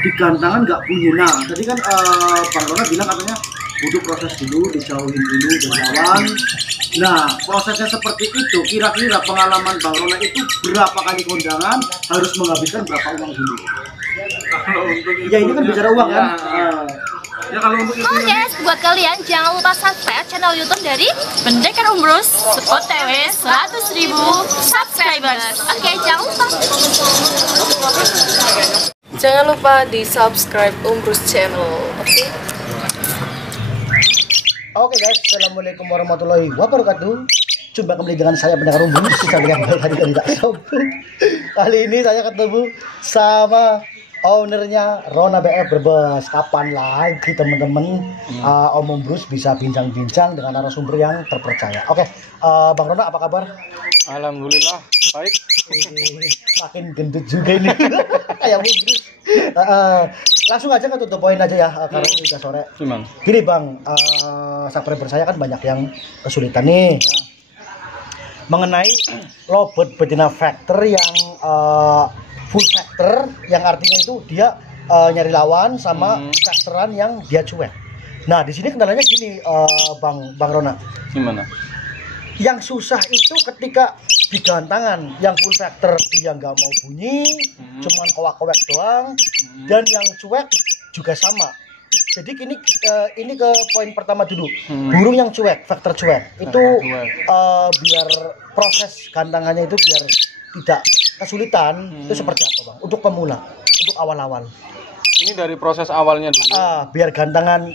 digantangan nggak bunyi. Nah tadi kan Bang Rona bilang katanya butuh proses dulu, dijauhin dulu dari lawan. Nah prosesnya seperti itu, kira-kira pengalaman Bang Rona itu berapa kali kondangan, harus menghabiskan berapa uang dulu? Kalau untuk Ya ini kan bicara uang kan. Ya kalau untuk itu Oke, buat kalian jangan lupa subscribe channel YouTube dari Pendekar Umbrus OTW 100.000 subscribers. Oke, jangan lupa. Jangan lupa di subscribe Umbrus channel. Oke guys, assalamualaikum warahmatullahi wabarakatuh. Jumpa kembali dengan saya Pendekar Umbrus. Kali ini saya ketemu sama ownernya Rona BF Brebes. Kapan lagi teman-teman Om Umbrus bisa bincang-bincang dengan narasumber yang terpercaya. Oke, Bang Rona apa kabar? alhamdulillah baik. Makin gendut juga ini. Kayak Umbrus. Langsung aja ke tutup poin aja ya, karena ini udah sore. Gimana? Gini Bang, subscriber saya kan banyak yang kesulitan nih mengenai lobet betina factor yang full factor, yang artinya itu dia nyari lawan sama factoran yang dia cuek. Nah di sini kendalanya gini, Bang Rona. Gimana? Yang susah itu ketika digantangan, yang full factor dia nggak mau bunyi, cuman kowak-kowak doang, dan yang cuek juga sama. Jadi ini ke poin pertama dulu, burung yang cuek, factor cuek itu biar proses gantangannya itu biar tidak kesulitan, itu seperti apa Bang? Untuk pemula, untuk awal-awal. Ini dari proses awalnya dulu. Biar di gantangan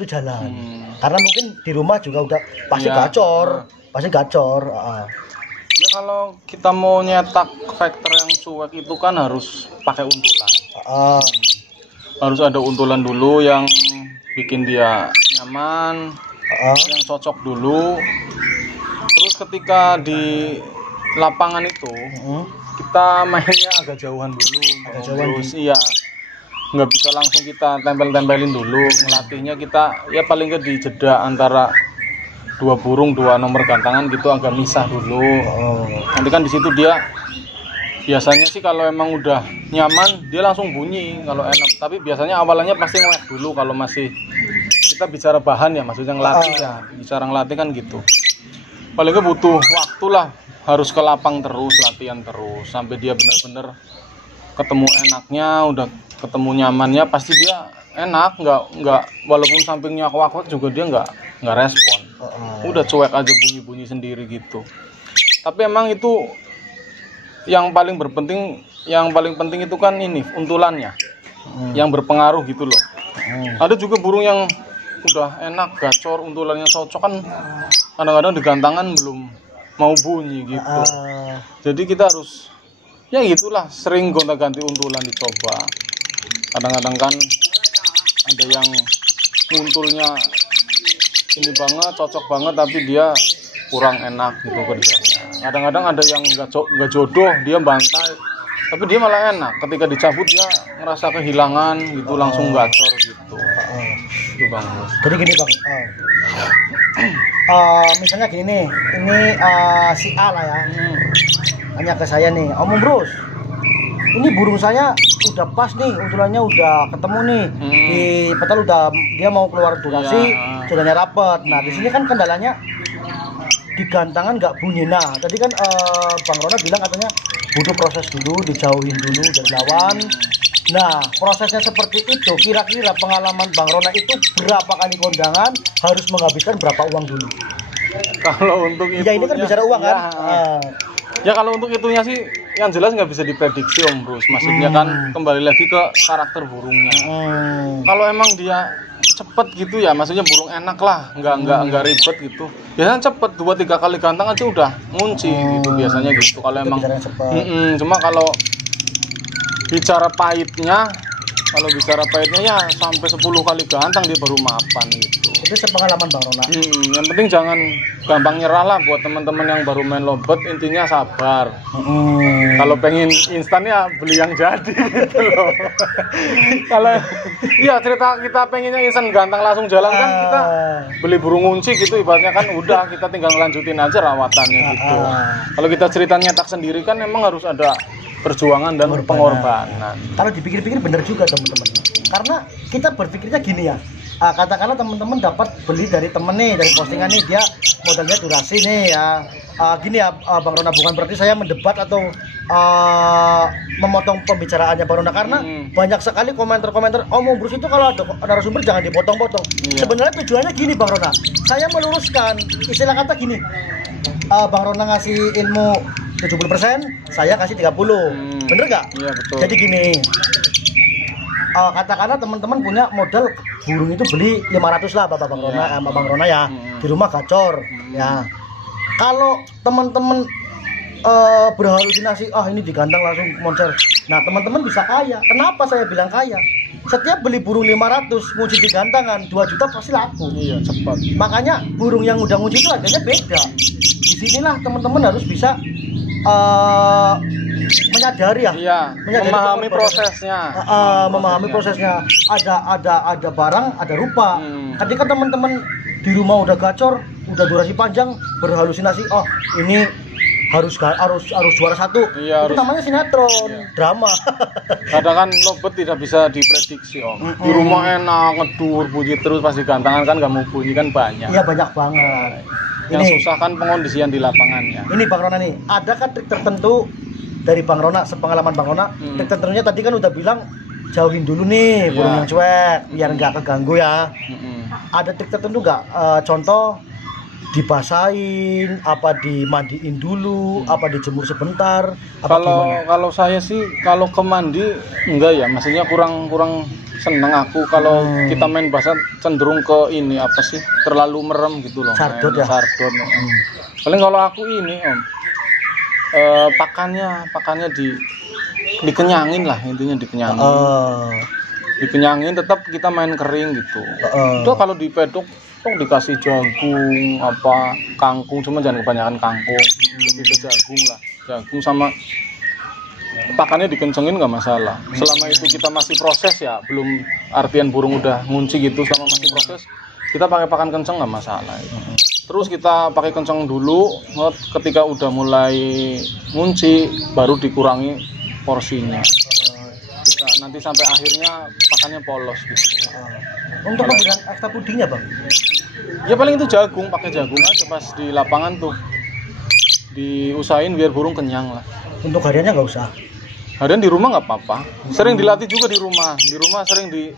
itu jalan. Karena mungkin di rumah juga udah pasti gacor. Pasti gacor. Ya kalau kita mau nyetak factor yang cuek itu kan harus pakai untulan. Harus ada untulan dulu yang bikin dia nyaman, yang cocok dulu. Terus ketika di lapangan itu kita mainnya agak jauhan dulu. Terus iya, nggak bisa langsung kita tempel-tempelin dulu. Ngelatihnya kita ya paling nggak di jeda antara dua burung, dua nomor gantangan gitu, agak misah dulu. Nanti kan di situ dia biasanya sih kalau emang udah nyaman dia langsung bunyi kalau enak. Tapi biasanya awalannya pasti ngewek dulu kalau masih kita bicara bahan ya, maksudnya ngelatih ya. Bicara ngelatih kan gitu. Paling nggak butuh waktu lah, harus ke lapang terus, latihan terus sampai dia benar-benar ketemu enaknya, udah ketemu nyamannya, pasti dia enak. Nggak walaupun sampingnya kuat juga dia nggak respon. Udah cuek aja, bunyi-bunyi sendiri gitu. Tapi emang itu yang paling penting itu kan ini untulannya yang berpengaruh gitu loh. Ada juga burung yang udah enak gacor, untulannya cocok kan kadang-kadang di gantangan belum mau bunyi gitu. Jadi kita harus ya gitulah, sering gonta-ganti untulan dicoba. Kadang-kadang kan ada yang untulnya ini banget, cocok banget, tapi dia kurang enak gitu kerjanya. Kadang-kadang ada yang nggak jodoh, dia bantai, tapi dia malah enak. Ketika dicabut dia ngerasa kehilangan gitu, langsung gacor gitu. Itu Bang. Jadi gini Bang, misalnya gini nih, ini si A lah ya, tanya ke saya nih, Om Umbrus, ini burung saya udah pas nih, untulannya udah ketemu nih, di petal udah dia mau keluar durasi, sudahnya rapet. Nah di sini kan kendalanya di gantangan nggak bunyi. Nah tadi kan Bang Rona bilang katanya butuh proses dulu, dijauhin dulu dari lawan. Nah prosesnya seperti itu, kira-kira pengalaman Bang Rona itu berapa kali kondangan, harus menghabiskan berapa uang dulu? Kalau untuk itu ya ini kan bicara uang kan. Ya kalau untuk itunya sih yang jelas nggak bisa diprediksi Om Brus. Maksudnya kan kembali lagi ke karakter burungnya. Kalau emang dia cepet gitu ya, maksudnya burung enak lah, nggak ribet gitu. Biasanya cepet 2-3 kali gantang aja udah ngunci gitu biasanya gitu. Kalau emang cuma kalau bicara pahitnya ya sampai 10 kali gantang dia baru mapan gitu. Itu sepengalaman Bang Rona. Yang penting jangan gampang nyerah lah buat teman-teman yang baru main lobet, intinya sabar. Kalau pengen instan ya beli yang jadi gitu loh. Kalau iya cerita kita pengennya instan gantang langsung jalan kan, kita beli burung ngunci gitu ibaratnya kan, udah kita tinggal ngelanjutin aja rawatannya gitu. Kalau kita ceritanya tak sendiri kan emang harus ada perjuangan dan pengorbanan. Kalau dipikir-pikir benar juga teman-teman. Karena kita berpikirnya gini ya. Katakanlah teman-teman dapat beli dari temen nih, dari postingan nih, dia modalnya durasi nih ya. Gini ya Bang Rona, bukan berarti saya mendebat atau memotong pembicaraannya Bang Rona, karena banyak sekali komentar-komentar Om Umbrus itu kalau ada narasumber jangan dipotong-potong. Sebenarnya tujuannya gini Bang Rona, saya meluruskan, istilah kata gini, Bang Rona ngasih ilmu 70%, saya kasih 30%, bener nggak? Iya betul. Jadi gini, katakanlah teman-teman punya modal burung itu beli 500 lah Bapak Bang Rona, sama Bang Rona ya, di rumah gacor ya. Kalau teman-teman berhalusinasi, ini digantang langsung moncer. Nah teman-teman bisa kaya. Kenapa saya bilang kaya? Setiap beli burung 500 nguji di gantangan 2 juta pasti laku. Iya cepat. Makanya burung yang udah nguji itu harganya beda. Disinilah teman-teman harus bisa menyadari ya. Iya. Memahami prosesnya. Memahami prosesnya. Ada barang, ada rupa. Ketika teman-teman di rumah udah gacor, udah durasi panjang, berhalusinasi, ini harus juara 1. Iya, itu namanya sinetron, drama. Kadang kan lobet tidak bisa diprediksi Om. Di rumah enak ngedur bunyi terus, pas di gantangan kan nggak mau bunyi kan banyak. Iya banyak banget. Yang susah kan pengondisian di lapangannya. Ini Bang Rona nih, adakah trik tertentu dari Bang Rona, sepengalaman Bang Rona? Trik tertentunya tadi kan udah bilang jauhin dulu nih burung yang cuek biar nggak keganggu ya. Ada trik tertentu nggak? Contoh dibasahin, apa dimandiin dulu, apa dijemur sebentar, apa kalau saya sih kalau ke mandi enggak ya, maksudnya kurang seneng aku kalau kita main basah, cenderung ke ini apa sih, terlalu merem gitu loh, sardot ya. Paling kalau aku ini Om, pakannya dikenyangin lah, intinya dikenyangin, tetap kita main kering gitu. Itu kalau di pedok dikasih jagung apa kangkung, cuma jangan kebanyakan kangkung, lebih ke jagung lah, jagung sama pakannya dikencengin nggak masalah. Selama itu kita masih proses ya, belum artian burung udah ngunci gitu, selama masih proses kita pakai pakan kenceng nggak masalah. Terus kita pakai kenceng dulu, ketika udah mulai ngunci baru dikurangi porsinya. Kita nanti sampai akhirnya pakannya polos gitu. Untuk pemberian ekstra pudingnya Bang? Ya paling itu jagung, pakai jagung aja pas di lapangan tuh. Diusahain biar burung kenyang lah. Untuk hariannya nggak usah? Harian di rumah nggak apa-apa. Sering dilatih juga di rumah. Di rumah sering di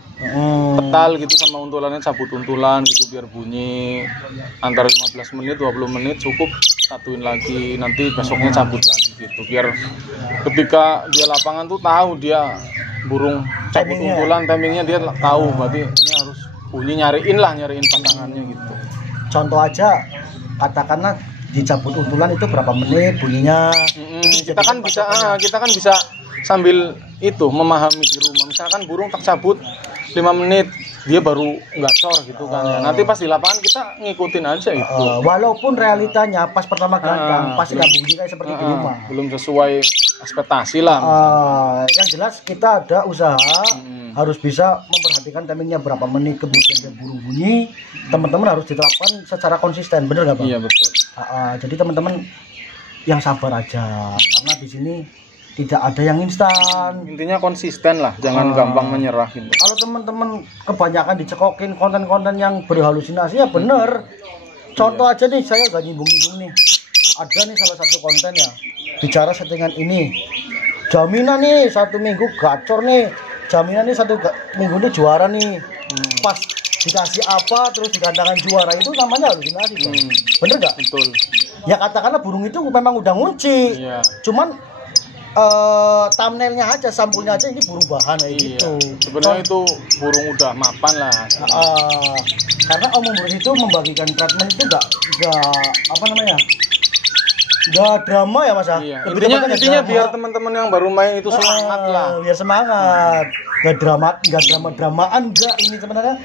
petal gitu sama untulannya, cabut untulan gitu biar bunyi antara 15 menit 20 menit cukup, satuin lagi, nanti besoknya cabut lagi gitu. Biar ketika dia lapangan tuh tahu dia burung cabut untulan, timingnya dia tahu, berarti ini harus bunyi, nyariin pasangannya gitu. Contoh aja, katakanlah dicabut untulan itu berapa menit bunyinya. Kita kan bisa sambil itu memahami di rumah. Misalkan burung tak cabut 5 menit dia baru gacor gitu kan ya. Nanti pas di lapangan kita ngikutin aja itu. Walaupun realitanya pas pertama gantang pasti nggak bunyi kayak seperti di rumah. Belum sesuai ekspektasi lah. Yang jelas kita ada usaha, harus bisa memperhatikan timingnya berapa menit kemudian dia burung bunyi. Teman-teman harus diterapkan secara konsisten, bener nggak Bang? Iya betul. Jadi teman-teman yang sabar aja, karena di sini tidak ada yang instan. Intinya konsisten lah, jangan gampang menyerah gitu. Kalau teman-teman kebanyakan dicekokin konten-konten yang berhalusinasi ya bener. Contoh aja nih, saya gak nyinggung-nyinggung nih. Ada nih salah satu konten ya, bicara settingan ini. Jaminan nih 1 minggu gacor nih. Jaminan nih 1 minggu ini juara nih. Pas dikasih apa terus digandakan juara, itu namanya halusinasi. Bener gak? Betul. Ya katakanlah burung itu memang udah ngunci. Iya. Cuman thumbnailnya aja, sampulnya aja ini burung bahan kayak gitu. Sebenarnya itu burung udah mapan lah. Karena Om Umbrus itu membagikan treatment itu enggak apa namanya? Enggak drama ya Mas ya. Iya. Intinya biar teman-teman yang baru main itu semangat lah. Biar semangat. Enggak drama-dramaan enggak, ini sebenarnya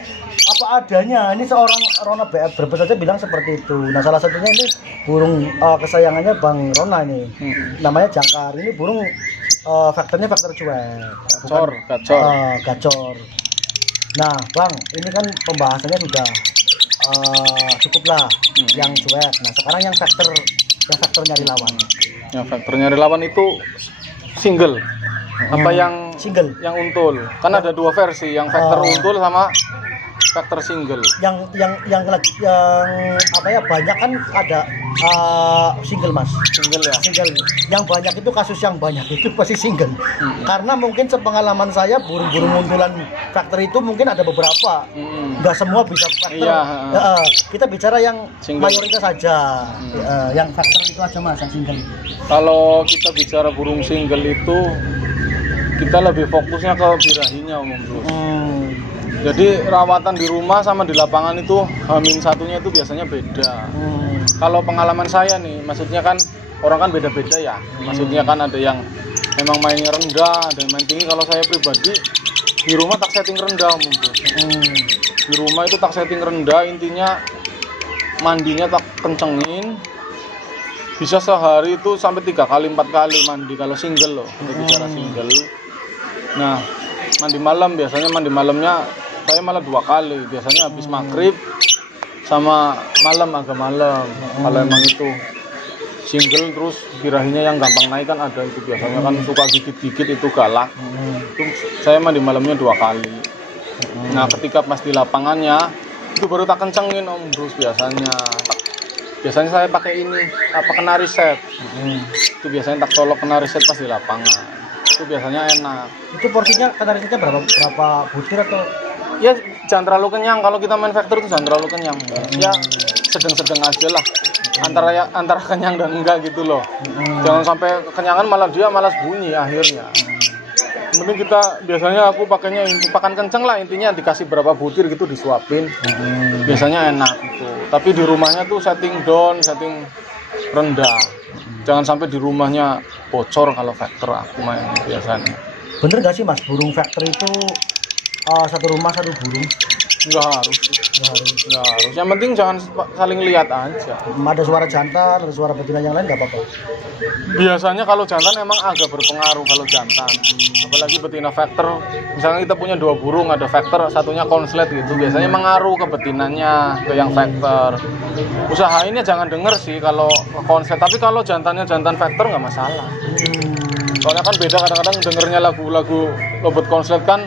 apa adanya. Ini seorang Rona BF Brebes saja bilang seperti itu. Nah, salah satunya ini burung kesayangannya Bang Rona ini. Namanya jangkar. Ini burung faktornya faktor cuek. Gacor. Nah, Bang, ini kan pembahasannya sudah cukup lah yang cuek. Nah, sekarang yang faktor nyari lawan. Yang faktor nyari lawan itu single. Apa yang single? Yang untul. Kan ada dua versi, yang factor untul sama factor single. Yang apa ya, banyak kan ada single mas. Single ya. Single. Yang banyak itu kasus yang banyak itu pasti single. Karena mungkin sepengalaman saya burung-burung untulan factor itu mungkin ada beberapa. Nggak semua bisa factor. Iya, kita bicara yang single. mayoritas saja. Yang factor itu aja mas, yang single. Kalau kita bicara burung single itu kita lebih fokusnya ke birahinya Om Bros. Jadi rawatan di rumah sama di lapangan itu H-1 itu biasanya beda. Kalau pengalaman saya nih, maksudnya kan orang kan beda-beda ya. Maksudnya kan ada yang memang mainnya rendah, ada yang main tinggi. Kalau saya pribadi di rumah tak setting rendah Om Bros. Di rumah itu tak setting rendah, intinya mandinya tak kencengin. Bisa sehari itu sampai 3 kali 4 kali mandi kalau single loh, kita bicara single. Nah, mandi malam biasanya mandi malamnya saya malah 2 kali, biasanya habis maghrib sama malam agak malam. Kalau emang itu single terus birahinya yang gampang naik kan ada itu biasanya kan suka gigit-gigit itu galak. Itu saya mandi malamnya 2 kali. Nah, ketika pas di lapangannya itu baru tak kencengin Om Bros biasanya. Biasanya saya pakai ini apa kenari set. Itu biasanya tak colok kenari set pas di lapangan. Itu biasanya enak. Itu porsinya kenari setnya berapa butir atau? Ya jangan terlalu kenyang, kalau kita main factor itu jangan terlalu kenyang. Ya sedang-sedang aja lah. Antara kenyang dan enggak gitu loh. Jangan sampai kekenyangan malah dia malas bunyi akhirnya. Mending kita biasanya aku pakainya pakan kenceng lah, intinya dikasih berapa butir gitu disuapin. Biasanya enak gitu. Tapi di rumahnya tuh setting down, setting rendah. Jangan sampai di rumahnya bocor kalau factor aku main biasanya. Bener gak sih mas, burung factor itu satu rumah satu burung? Nggak harus. Yang penting jangan saling lihat aja. Ada suara jantan, ada suara betina yang lain nggak apa-apa? Biasanya kalau jantan emang agak berpengaruh kalau jantan. Apalagi betina factor. Misalnya kita punya 2 burung, ada factor, satunya konslet gitu. Biasanya mengaruh ke betinanya, ke yang factor. Usahainnya jangan denger sih kalau konslet. Tapi kalau jantannya jantan factor nggak masalah. Soalnya kan beda kadang-kadang dengernya lagu-lagu lobot konslet kan.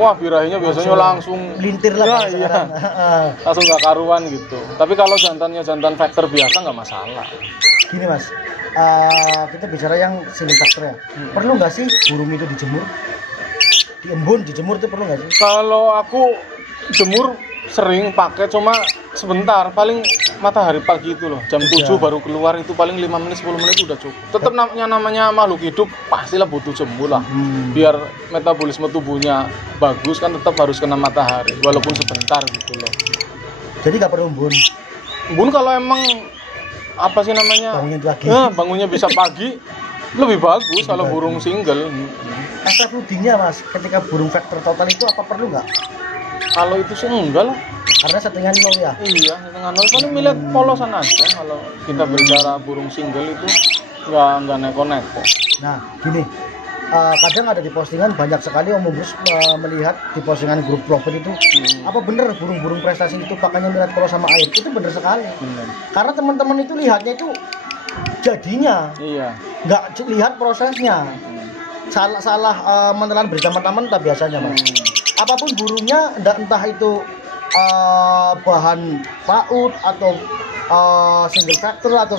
Wah, birahinya biasanya langsung lintir lah. Ya, iya. Langsung gak karuan gitu. Tapi kalau jantannya jantan factor biasa nggak masalah. Gini mas, kita bicara yang single factor ya. Perlu nggak sih burung itu dijemur? Di embun, dijemur itu perlu nggak sih? Kalau aku jemur sering pakai, cuma sebentar, paling matahari pagi itu loh, jam 7 baru keluar, itu paling 5 menit 10 menit udah cukup. Tetap namanya makhluk hidup pastilah butuh jemur lah. Biar metabolisme tubuhnya bagus kan tetap harus kena matahari walaupun sebentar gitu loh. Jadi nggak perlu embun. Embun kalau emang apa sih namanya? Bangunnya bisa pagi lebih bagus kalau burung single. Efek loadingnya mas, ketika burung factor total itu apa perlu nggak? Kalau itu sih enggak lah. Karena settingan 0 ya? Iya, settingan 0. Paling milih polosan aja. Kalau kita bicara burung single itu nggak neko-neko. Nah, gini, kadang ada di postingan banyak sekali Om Bros melihat di postingan grup profil itu apa bener burung-burung prestasi itu pakainya melihat polos sama air. Itu bener sekali. Karena teman-teman itu lihatnya itu jadinya. Iya. Nggak lihat prosesnya. Salah menelan berita mentah-mentah biasanya mas. Apapun burungnya, entah itu bahan PAUD atau single factor atau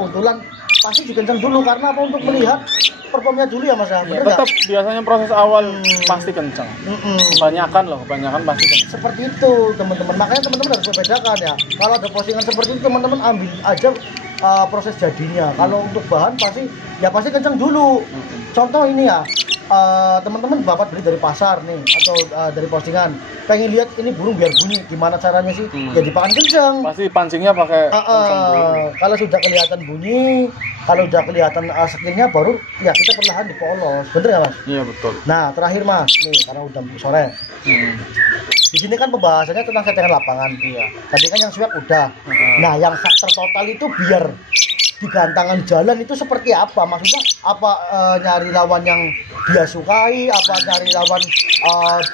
untulan, pasti dikencang dulu karena apa, untuk melihat performnya dulu ya mas ya. Tetap biasanya proses awal pasti kencang. Kebanyakan pasti kencang. Seperti itu teman-teman, makanya teman-teman harus membedakan ya. Kalau ada postingan seperti itu teman-teman ambil aja proses jadinya. Kalau untuk bahan pasti kencang dulu. Contoh ini ya, teman-teman bapak beli dari pasar nih atau dari postingan, pengen lihat ini burung biar bunyi, gimana caranya sih? Ya dipakan kencang. Pasti pancingnya pakai kencang dulu. Kalau sudah kelihatan bunyi, kalau udah kelihatan skillnya, baru ya kita perlahan dipolos. Bener ya mas? Iya betul. Nah terakhir mas, nih karena udah sore. Di sini kan pembahasannya tentang settingan lapangan. Iya. Tadi kan yang swag udah. Nah yang faktor total itu biar di gantangan jalan itu seperti apa? Maksudnya apa nyari lawan yang dia sukai, apa nyari lawan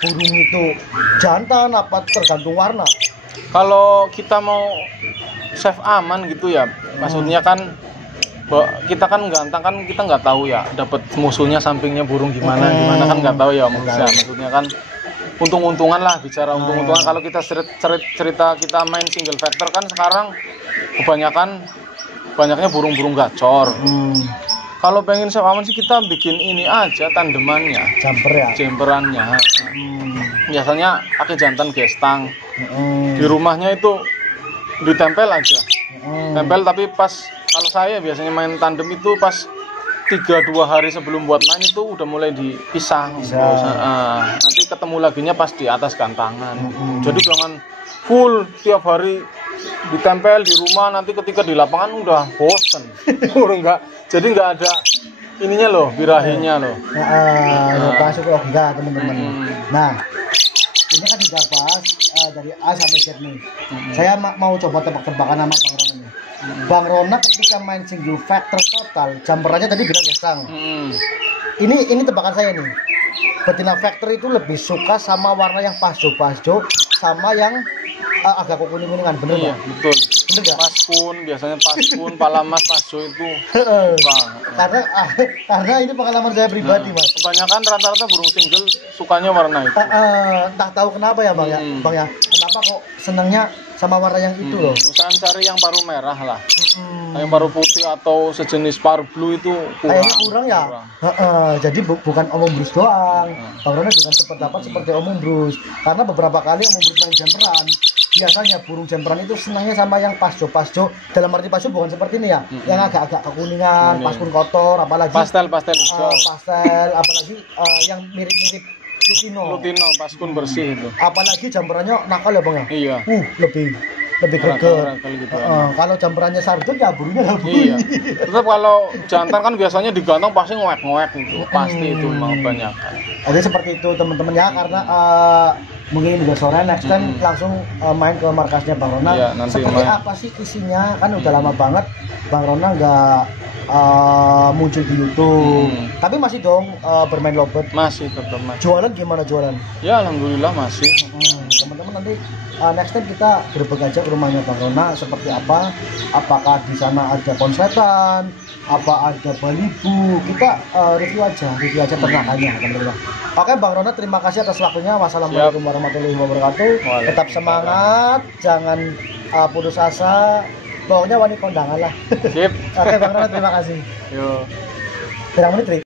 burung itu jantan, apa tergantung warna? Kalau kita mau save aman gitu ya, maksudnya kan kita kan gantang kan kita nggak tahu ya dapat musuhnya sampingnya burung gimana kan nggak tahu ya maksudnya kan untung-untungan lah, bicara untung-untungan. Kalau kita cerita kita main single factor kan sekarang banyaknya burung-burung gacor. Kalau pengen save aman sih kita bikin ini aja tandemannya, jumperannya. Biasanya pakai jantan gestang. Di rumahnya itu ditempel aja, tempel. Tapi pas kalau saya biasanya main tandem itu pas 3-2 hari sebelum buat main itu udah mulai dipisah. Nanti ketemu laginya pas di atas gantangan. Jadi jangan full tiap hari ditempel di rumah, nanti ketika di lapangan udah bosen. Jadi nggak ada ininya loh, birahinya loh. Masuk logika teman-teman. Nah, ini kan sudah bahas dari A sampai Z nih. Saya mau coba tebak-tebakan sama Bang Rona nih. Bang Rona ketika main single factor total, jumperannya tadi bilang gestang. Ini tebakan saya nih. Betina factor itu lebih suka sama warna yang pasjo sama yang agak kuning-kuningan, bener nggak? Iya, betul. Bener nggak? Paspun, biasanya paspun, palamas, pasjo itu. Karena ini pengalaman saya pribadi, Mas. Kebanyakan rata-rata burung single sukanya warna itu. Tak tahu kenapa ya, Bang ya. Bang ya, kenapa kok senangnya sama warna yang itu loh? Misalkan cari yang paru merah lah. Yang paru putih atau sejenis paru blue itu kurang ya. Jadi bukan Om Brus doang. Bang Rona juga seperti Om Brus. Karena beberapa kali Om Brus main jumperan, biasanya burung jumperan itu senangnya sama yang pasjo. Dalam arti pasjo bukan seperti ini ya, yang agak-agak kekuningan, paspun kotor, apalagi pastel apalagi yang mirip-mirip Lutino, paspun bersih itu. Apalagi jumperannya nakal ya, Bang ya. Iya. Lebih greget. Kalau jumperannya sardut ya burungnya nggak bunyi. Iya. Tetap kalau jantan kan biasanya digantung pasti ngewek itu, pasti itu memang banyak. Jadi seperti itu teman-teman ya, karena mungkin udah sore next time langsung main ke markasnya Bang Rona. Iya, seperti apa sih isinya, kan udah lama banget Bang Rona nggak muncul di YouTube. Tapi masih dong bermain lovebird. Masih tetap masih. Jualan gimana jualan? Ya alhamdulillah masih. Teman-teman nanti next time kita berbagi aja ke rumahnya Bang Rona seperti apa. Apakah di sana ada konsletan, apa ada balibu, kita review aja ternakannya teman-teman. Oke Bang Rona, terima kasih atas waktunya. Wassalamualaikum warahmatullahi wabarakatuh. Tetap semangat, jangan putus asa. Pokoknya wani kondangan lah. Sip. Oke Bang Rona, terima kasih. Yo. Berapa menit, Tri?